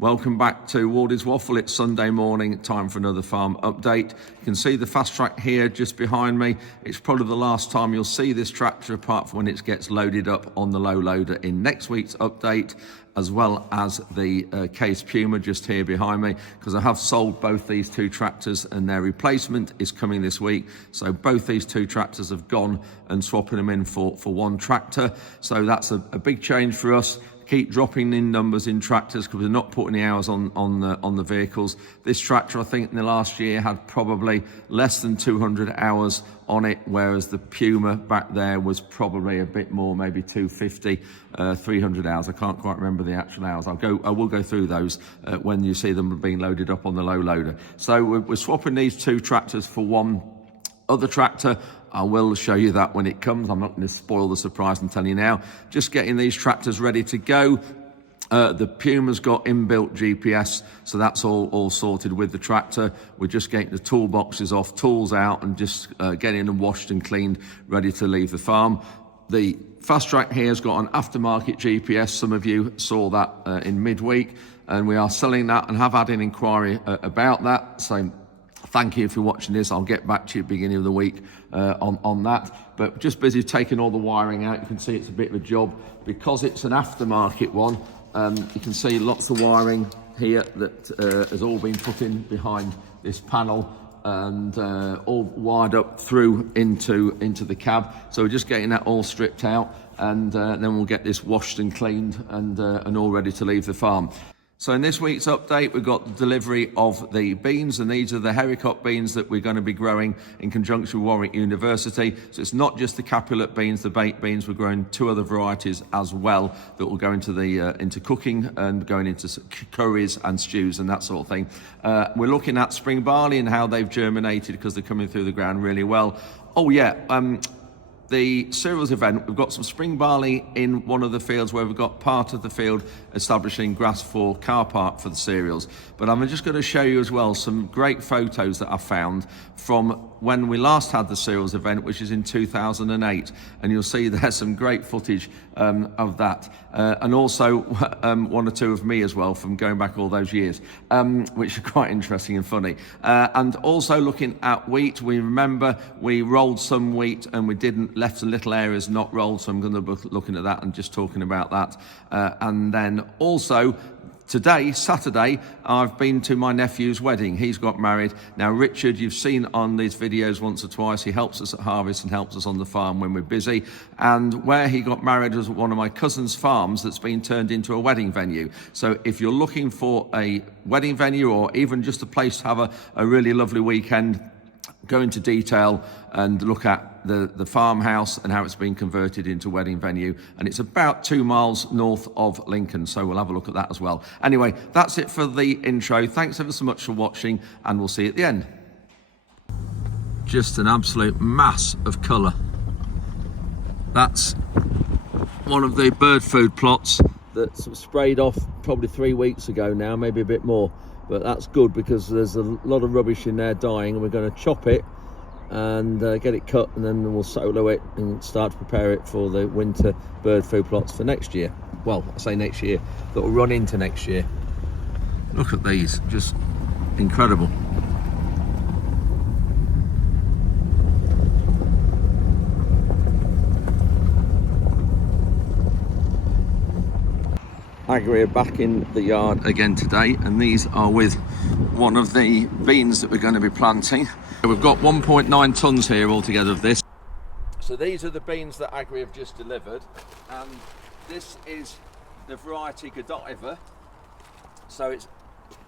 Welcome back to Wardy's Waffle. It's Sunday morning, time for another farm update. You can see the fast track here just behind me. It's probably the last time you'll see this tractor apart from when it gets loaded up on the low loader in next week's update, as well as the Case Puma just here behind me, because I have sold both these two tractors and their replacement is coming this week. So both these two tractors have gone and swapping them in for one tractor. So that's a big change for us. Keep dropping in numbers in tractors because we're not putting the hours on the vehicles. This tractor, I think, in the last year had probably less than 200 hours on it, whereas the Puma back there was probably a bit more, maybe 250, 300 hours. I can't quite remember the actual hours. I will go through those when you see them being loaded up on the low loader. So we're swapping these two tractors for one other tractor. I will show you that when it comes. I'm not going to spoil the surprise and tell you now. Just getting these tractors ready to go. The Puma's got inbuilt GPS, so that's all sorted with the tractor. We're just getting the toolboxes off, tools out, and just getting them washed and cleaned, ready to leave the farm. The fast track here has got an aftermarket GPS. Some of you saw that in midweek, and we are selling that and have had an inquiry about that. So thank you for watching this. I'll get back to you at the beginning of the week on that. But just busy taking all the wiring out. You can see it's a bit of a job because it's an aftermarket one. You can see lots of wiring here that has all been put in behind this panel and all wired up through into the cab. So we're just getting that all stripped out, and then we'll get this washed and cleaned and all ready to leave the farm. So in this week's update, we've got the delivery of the beans, and these are the Hericot beans that we're going to be growing in conjunction with Warwick University. So it's not just the Capulet beans, the baked beans. We're growing two other varieties as well that will go into into cooking and going into curries and stews and that sort of thing. We're looking at spring barley and how they've germinated because they're coming through the ground really well. Oh yeah. The cereals event, we've got some spring barley in one of the fields where we've got part of the field establishing grass for car park for the cereals. But I'm just going to show you as well some great photos that I found from when we last had the cereals event, which is in 2008. And you'll see there's some great footage of that. And also one or two of me as well from going back all those years, which are quite interesting and funny. And also looking at wheat, we remember we rolled some wheat and we left some little areas not rolled, so I'm going to be looking at that and just talking about that. And then also today, Saturday, I've been to my nephew's wedding. He's got married. Now, Richard, you've seen on these videos once or twice. He helps us at harvest and helps us on the farm when we're busy. And where he got married was one of my cousin's farms that's been turned into a wedding venue. So if you're looking for a wedding venue or even just a place to have a really lovely weekend, go into detail and look at the farmhouse and how it's been converted into a wedding venue. And it's about 2 miles north of Lincoln, so we'll have a look at that as well. Anyway, that's it for the intro. Thanks ever so much for watching, and we'll see you at the end. Just an absolute mass of colour. That's one of the bird food plots that's sprayed off probably 3 weeks ago now, maybe a bit more. But that's good because there's a lot of rubbish in there dying, and we're going to chop it and get it cut, and then we'll solo it and start to prepare it for the winter bird food plots for next year. Well, I say next year, that will run into next year. Look at these, just incredible. Agri are back in the yard again today, and these are with one of the beans that we're going to be planting. We've got 1.9 tonnes here altogether of this. So these are the beans that Agri have just delivered, and this is the variety Godiva. So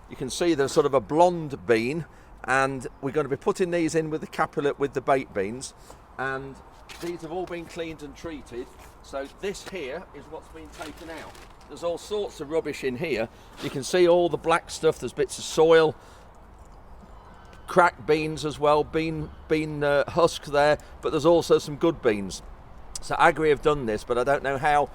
you can see there's sort of a blonde bean, and we're going to be putting these in with the Capulet with the baked beans, and these have all been cleaned and treated. So this here is what's been taken out. There's all sorts of rubbish in here. You can see all the black stuff. There's bits of soil, cracked beans as well, bean husk there, but there's also some good beans. So Agri have done this, but I don't know how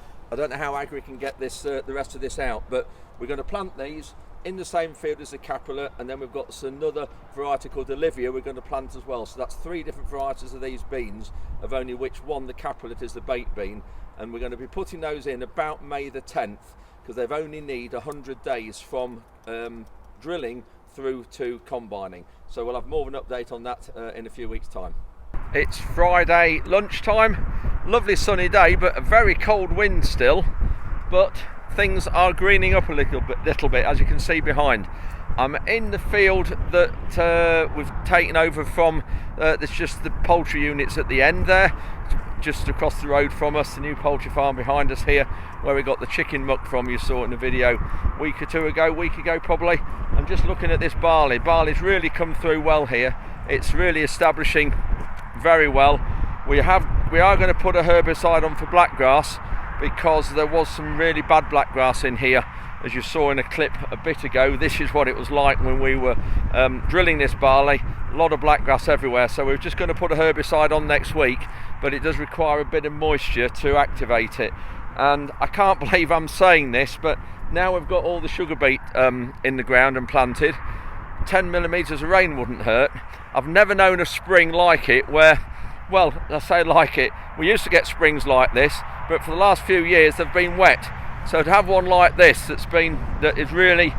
Agri can get this the rest of this out. But we're going to plant these in the same field as the Capulet, and then we've got another variety called Olivia we're going to plant as well. So that's 3 different varieties of these beans, of only which one, the Capulet, is the baked bean. And we're going to be putting those in about May the 10th, because they've only need 100 days from drilling through to combining. So we'll have more of an update on that in a few weeks' time. It's Friday lunchtime, lovely sunny day, but a very cold wind still, but things are greening up a little bit, as you can see behind. I'm in the field that we've taken over from, there's just the poultry units at the end there, just across the road from us, the new poultry farm behind us here, where we got the chicken muck from, you saw it in the video a week ago probably. I'm just looking at this barley. Barley's really come through well here. It's really establishing very well. We are going to put a herbicide on for blackgrass, because there was some really bad blackgrass in here, as you saw in a clip a bit ago. This is what it was like when we were drilling this barley. A lot of blackgrass everywhere, so we're just going to put a herbicide on next week, but it does require a bit of moisture to activate it. And I can't believe I'm saying this, but now we've got all the sugar beet in the ground and planted, 10 millimetres of rain wouldn't hurt. I've never known a spring like it where, well, I say like it, we used to get springs like this, but for the last few years they've been wet. So to have one like this that is really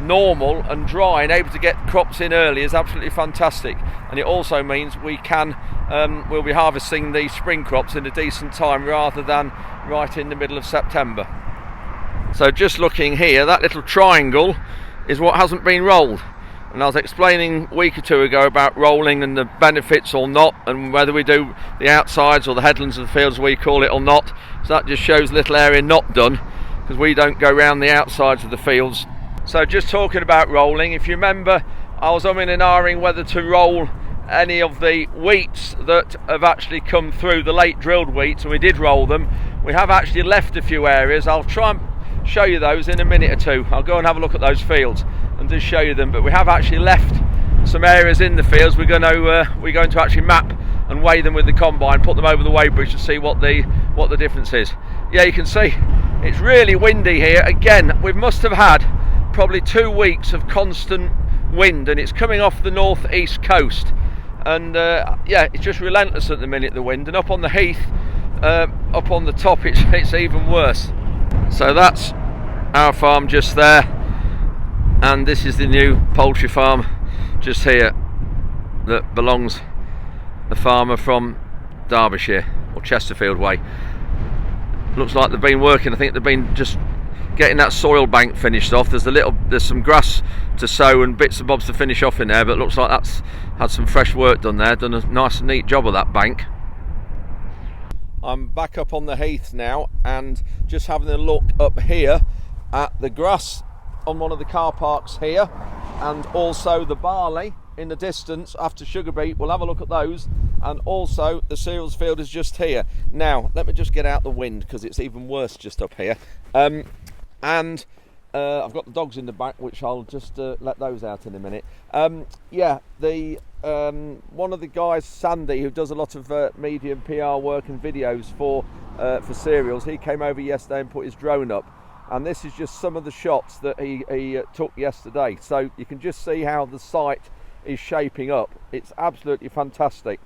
normal and dry and able to get crops in early is absolutely fantastic. And it also means we'll be harvesting these spring crops in a decent time rather than right in the middle of September. So just looking here, that little triangle is what hasn't been rolled. And I was explaining a week or two ago about rolling and the benefits or not, and whether we do the outsides or the headlands of the fields, we call it, or not. So that just shows little area not done, because we don't go round the outsides of the fields. So just talking about rolling, if you remember, I was umming and ahhing whether to roll any of the wheats that have actually come through, the late drilled wheats, and we did roll them. We have actually left a few areas. I'll try and show you those in a minute or two. I'll go and have a look at those fields and just show you them, but we have actually left some areas in the fields. We're going to actually map and weigh them with the combine, put them over the weigh bridge to see what the difference is. Yeah, you can see it's really windy here. Again, we must have had probably 2 weeks of constant wind, and it's coming off the northeast coast, and yeah, it's just relentless at the minute, the wind. And up on the heath, up on the top, it's even worse. So that's our farm just there, and this is the new poultry farm just here that belongs the farmer from Derbyshire, or Chesterfield way. Looks like they've been working. I think they've been just getting that soil bank finished off. There's some grass to sow and bits and bobs to finish off in there, but it looks like that's had some fresh work done there. Done a nice and neat job of that bank. I'm back up on the heath now, and just having a look up here at the grass on one of the car parks here, and also the barley in the distance after sugar beet. We'll have a look at those, and also the cereals field is just here. Now let me just get out the wind, because it's even worse just up here. And I've got the dogs in the back, which I'll just let those out in a minute. Yeah, one of the guys, Sandy, who does a lot of media and PR work and videos for cereals, he came over yesterday and put his drone up, and this is just some of the shots that he took yesterday. So you can just see how the site is shaping up. It's absolutely fantastic,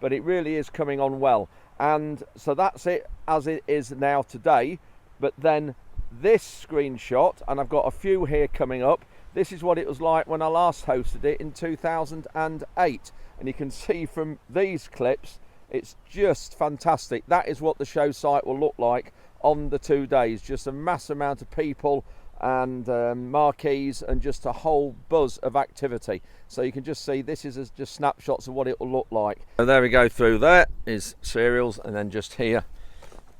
but it really is coming on well. And so that's it as it is now today. But then this screenshot, and I've got a few here coming up, this is what it was like when I last hosted it in 2008, and you can see from these clips it's just fantastic. That is what the show site will look like on the 2 days. Just a mass amount of people and marquees, and just a whole buzz of activity. So you can just see this is just snapshots of what it will look like. So there we go. Through there is cereals, and then just here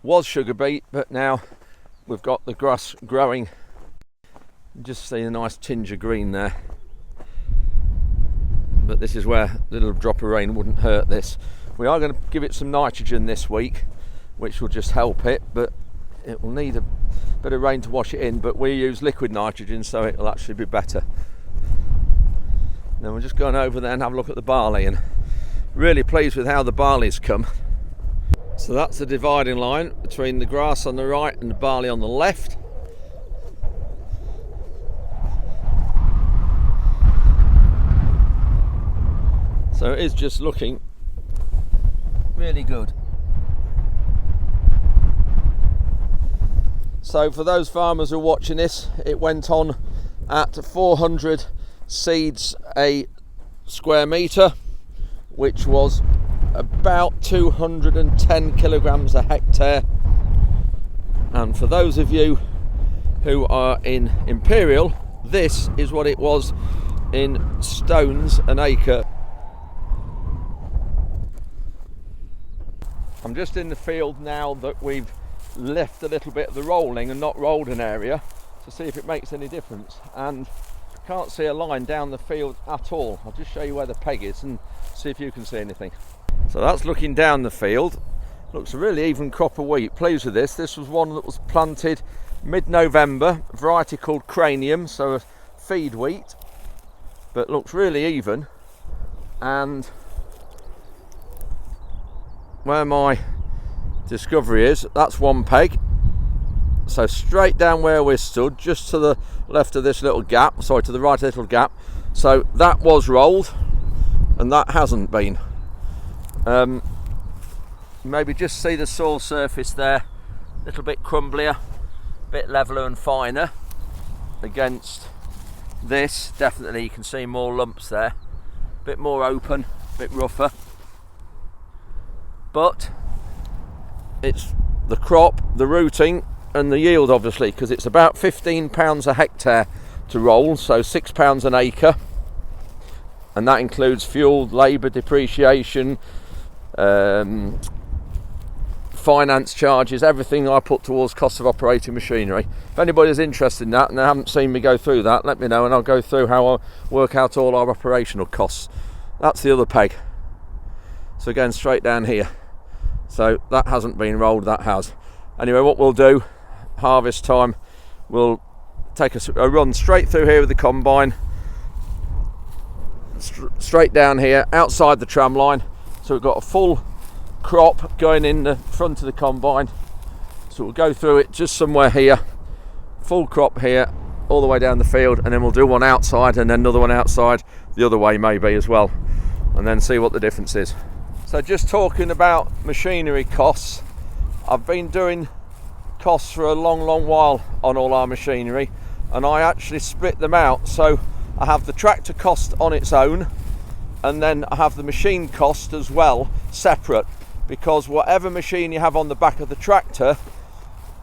was sugar beet, but now we've got the grass growing. Just see a nice tinge of green there, but this is where a little drop of rain wouldn't hurt this. We are going to give it some nitrogen this week, which will just help it, but it will need a bit of rain to wash it in. But we use liquid nitrogen, so it will actually be better. Then we're just going over there and have a look at the barley, and really pleased with how the barley's come. So that's the dividing line between the grass on the right and the barley on the left. So it is just looking really good. So for those farmers who are watching this, it went on at 400 seeds a square metre, which was about 210 kilograms a hectare. And for those of you who are in Imperial, this is what it was in stones an acre. I'm just in the field now that we've left a little bit of the rolling and not rolled an area to see if it makes any difference, and can't see a line down the field at all. I'll just show you where the peg is and see if you can see anything. So that's looking down the field. Looks a really even crop of wheat. Pleased with this. This was one that was planted mid-November, a variety called Cranium, so a feed wheat, but looks really even. And where my discovery is, that's one peg, so straight down where we stood, just to the left of this little gap, sorry, to the right of this little gap. So that was rolled and that hasn't been. Maybe just see the soil surface there, a little bit crumblier, a bit leveler and finer against this. Definitely you can see more lumps there, a bit more open, a bit rougher, but it's the crop, the rooting and the yield, obviously, because it's about 15 pounds a hectare to roll, so 6 pounds an acre, and that includes fuel, labour, depreciation, finance charges, everything I put towards cost of operating machinery. If anybody's interested in that and they haven't seen me go through that, let me know and I'll go through how I work out all our operational costs. That's the other peg. So again, straight down here. So that hasn't been rolled, that has. Anyway, what we'll do, harvest time, we'll take a run straight through here with the combine, straight down here outside the tram line. So we've got a full crop going in the front of the combine, so we'll go through it just somewhere here, full crop here all the way down the field, and then we'll do one outside and then another one outside the other way maybe as well, and then see what the difference is. So just talking about machinery costs, I've been doing costs for a long while on all our machinery, and I actually split them out. So I have the tractor cost on its own, and then I have the machine cost as well separate, because whatever machine you have on the back of the tractor,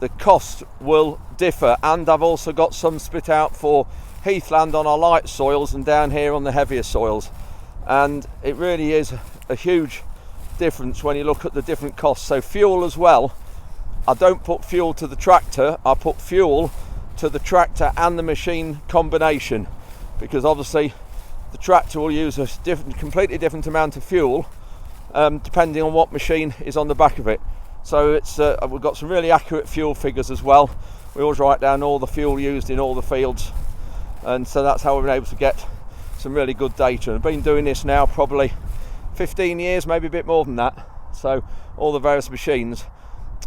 the cost will differ. And I've also got some split out for heathland on our light soils and down here on the heavier soils, and it really is a huge difference when you look at the different costs. So fuel as well, I don't put fuel to the tractor, I put fuel to the tractor and the machine combination, because obviously the tractor will use a completely different amount of fuel depending on what machine is on the back of it. So it's we've got some really accurate fuel figures as well. We always write down all the fuel used in all the fields, and so that's how we've been able to get some really good data. I've been doing this now probably 15 years, maybe a bit more than that, so all the various machines,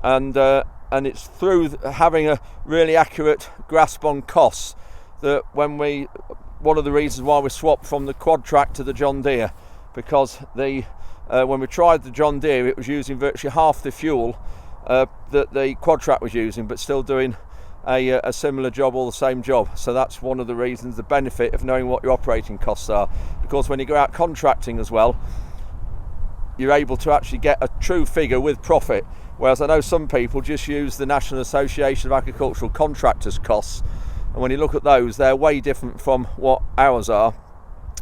and it's through having a really accurate grasp on costs that one of the reasons why we swapped from the quad track to the John Deere, because when we tried the John Deere, it was using virtually half the fuel that the quad track was using, but still doing a similar job or the same job. So that's one of the reasons, the benefit of knowing what your operating costs are, because when you go out contracting as well, you're able to actually get a true figure with profit. Whereas I know some people just use the National Association of Agricultural Contractors costs, and when you look at those, they're way different from what ours are.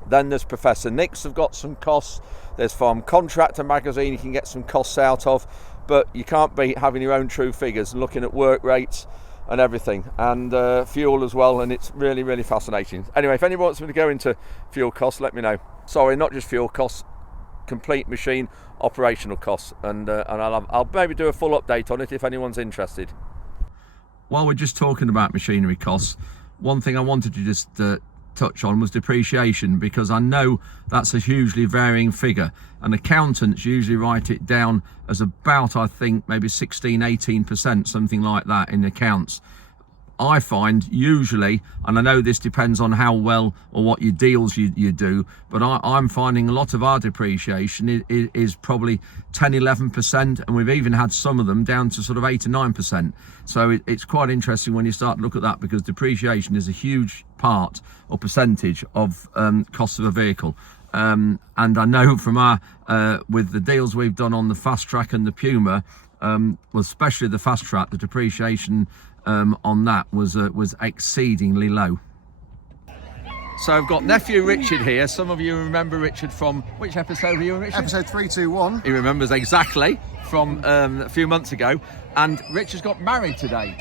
Then there's Professor Nick's have got some costs. There's Farm Contractor magazine you can get some costs out of, but you can't beat having your own true figures and looking at work rates and everything, and fuel as well, and it's really fascinating. Anyway, if anyone wants me to go into fuel costs, let me know. Sorry, not just fuel costs, complete machine operational costs, and I'll maybe do a full update on it if anyone's interested. While we're just talking about machinery costs, one thing I wanted to just touch on was depreciation, because I know that's a hugely varying figure, and accountants usually write it down as about, I think, maybe 16-18%, something like that in accounts. I find usually, and I know this depends on how well or what your deals you do, but I'm finding a lot of our depreciation is probably 10-11%, and we've even had some of them down to sort of 8 or 9%. So it's quite interesting when you start to look at that, because depreciation is a huge part or percentage of cost of a vehicle. And I know from our with the deals we've done on the Fast Track and the Puma, well, especially the Fast Track, the depreciation on that was exceedingly low. So I've got nephew Richard here. Some of you remember Richard from which episode were you in, Richard? Episode 321. He remembers exactly from a few months ago. And Richard's got married today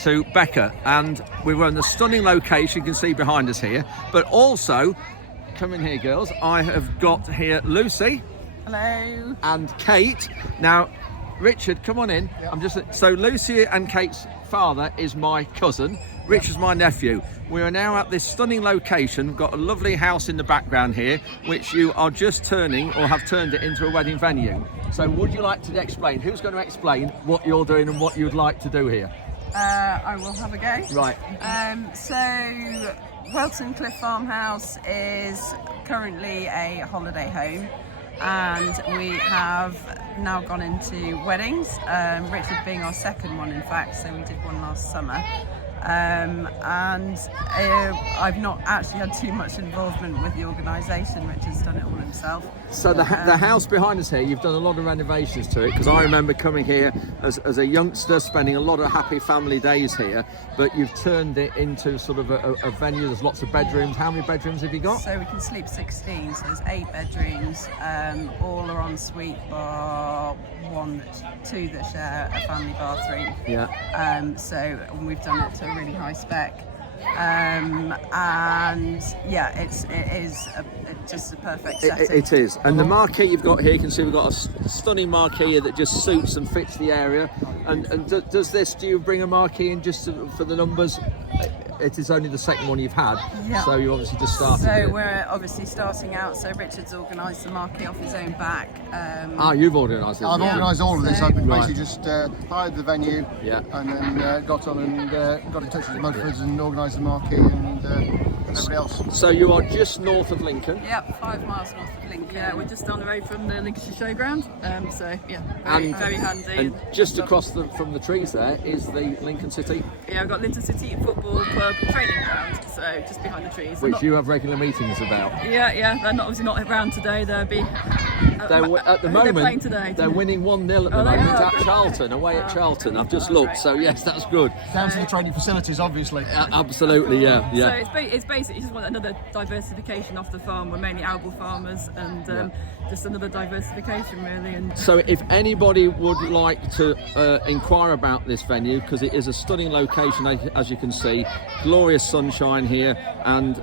to Becca, and we were in the stunning location you can see behind us here. But also, come in here, girls. I have got here Lucy. Hello. And Kate. Now, Richard, come on in. Yep. So Lucy and Kate's father is my cousin. Richard's my nephew. We are now at this stunning location. We've got a lovely house in the background here, which you are just turning or have turned it into a wedding venue. So would you like to explain? Who's going to explain what you're doing and what you'd like to do here? I will have a go. Right. So Welton Cliff Farmhouse is currently a holiday home, and we have now gone into weddings, Richard being our second one in fact, so we did one last summer. And I've not actually had too much involvement with the organisation. Richard's done it all himself. So the house behind us here, you've done a lot of renovations to it, because I remember coming here as a youngster, spending a lot of happy family days here, but you've turned it into sort of a venue. There's lots of bedrooms. How many bedrooms have you got? So we can sleep 16, so there's 8 bedrooms, all are en suite bar, 2 that share a family bathroom. Yeah. So we've done it to a really high spec. And yeah, it is just a perfect setting. It is. And the marquee you've got here, you can see we've got a stunning marquee here that just suits and fits the area. And do you bring a marquee in just for the numbers? It is only the second one you've had, yeah. So you obviously just started. So we're obviously starting out. So Richard's organised the marquee off his own back. You've organised it. I've organised all of this. So, I've basically just hired the venue, yeah, and then got on and got in touch with Mudfords and organised the marquee and everybody else. So you are just north of Lincoln. Yep, 5 miles north of Lincoln. Yeah, we're just down the road from the Lincolnshire Showground. So yeah, very handy. And just across from the trees there is the Lincoln City. Yeah, we've got Lincoln City Football Club training ground, so just behind the trees. Which you have regular meetings about. Yeah, they're obviously not around today. At the moment, they're playing today. They're winning 1-0 at the moment at Charlton, away at Charlton. I've just looked, so yes, that's good. Down to the training facilities, obviously. Absolutely, yeah. So it's basically just want another diversification off the farm. We're mainly arable farmers, and just another diversification really. And so if anybody would like to inquire about this venue, because it is a stunning location, as you can see, glorious sunshine here, and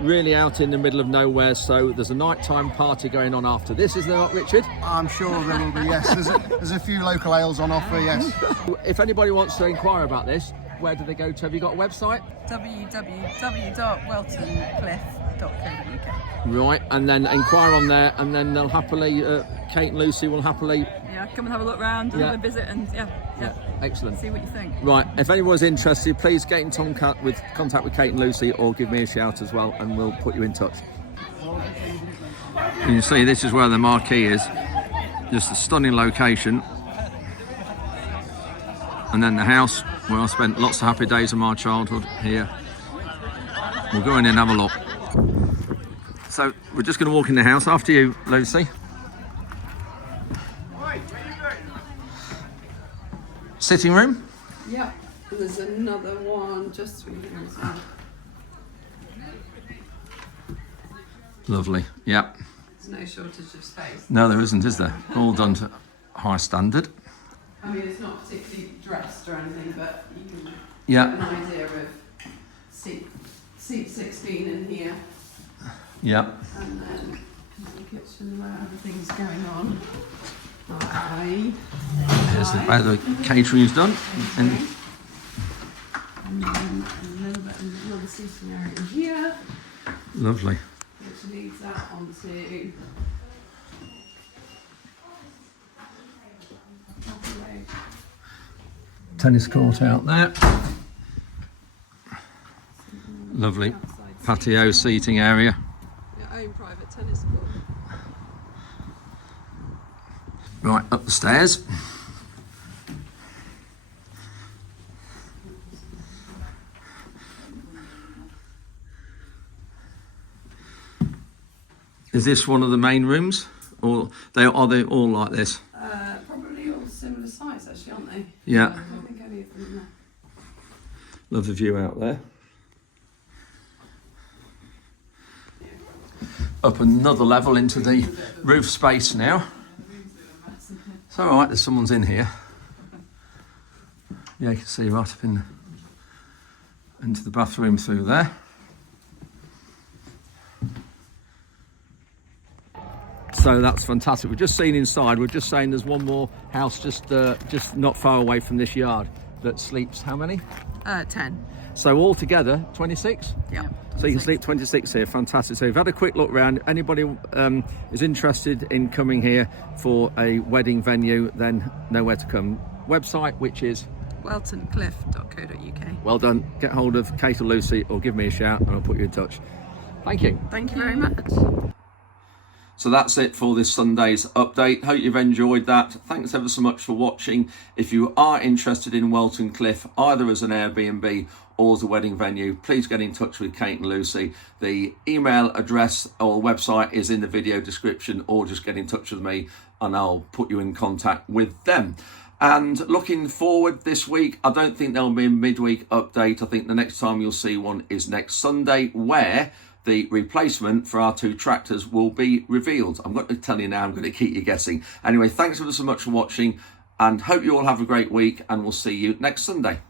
really out in the middle of nowhere. So there's a nighttime party going on after this, is there not, Richard? I'm sure there will be, yes. There's a few local ales on offer, yes. If anybody wants to inquire about this, where do they go to? Have you got a website? www.weltoncliff.co.uk. Right, and then inquire on there, and then they'll happily, Kate and Lucy will happily... Yeah, come and have a look round, have a visit, and yeah. Excellent. See what you think. Right, if anyone's interested, please get in contact with Kate and Lucy, or give me a shout as well, and we'll put you in touch. You can see this is where the marquee is, just a stunning location. And then the house where I spent lots of happy days of my childhood here. We'll go in and have a look. So we're just going to walk in the house after you, Lucy. Sitting room? Yep, and there's another one just through here as well. Lovely, yep. There's no shortage of space. No, there isn't, is there? All done to high standard. I mean, it's not particularly dressed or anything, but you can Yeah. get an idea of seat 16 in here. Yeah. And then the kitchen where everything's going on. There's the catering's done. And then a little bit another seating area in here, lovely. which leads that onto Tennis court out there. Lovely outside patio seating area. Your own private tennis court. Right, up the stairs. Is this one of the main rooms, or are they all like this? Probably all similar size, actually, aren't they? Yeah. I don't think any of them are. Love the view out there. Up another level into the roof space now. It's all right, there's someone's in here. Yeah, you can see right up into the bathroom through there. So that's fantastic. We've just seen inside. We're just saying there's one more house just not far away from this yard that sleeps how many? 10. So altogether 26. Yeah. So you can sleep 26 here. Fantastic. So we've had a quick look around. Anybody is interested in coming here for a wedding venue, then know where to come. Website, which is weltoncliff.co.uk. well done. Get hold of Kate or Lucy, or give me a shout and I'll put you in touch. Thank you. Thank you very much. So that's it for this Sunday's update. Hope you've enjoyed that. Thanks ever so much for watching. If you are interested in Welton Cliff, either as an Airbnb or as a wedding venue, please get in touch with Kate and Lucy. The email address or website is in the video description, or just get in touch with me and I'll put you in contact with them. And looking forward this week, I don't think there'll be a midweek update. I think the next time you'll see one is next Sunday, where the replacement for our 2 tractors will be revealed. I'm going to tell you now, I'm going to keep you guessing. Anyway, thanks ever so much for watching and hope you all have a great week, and we'll see you next Sunday.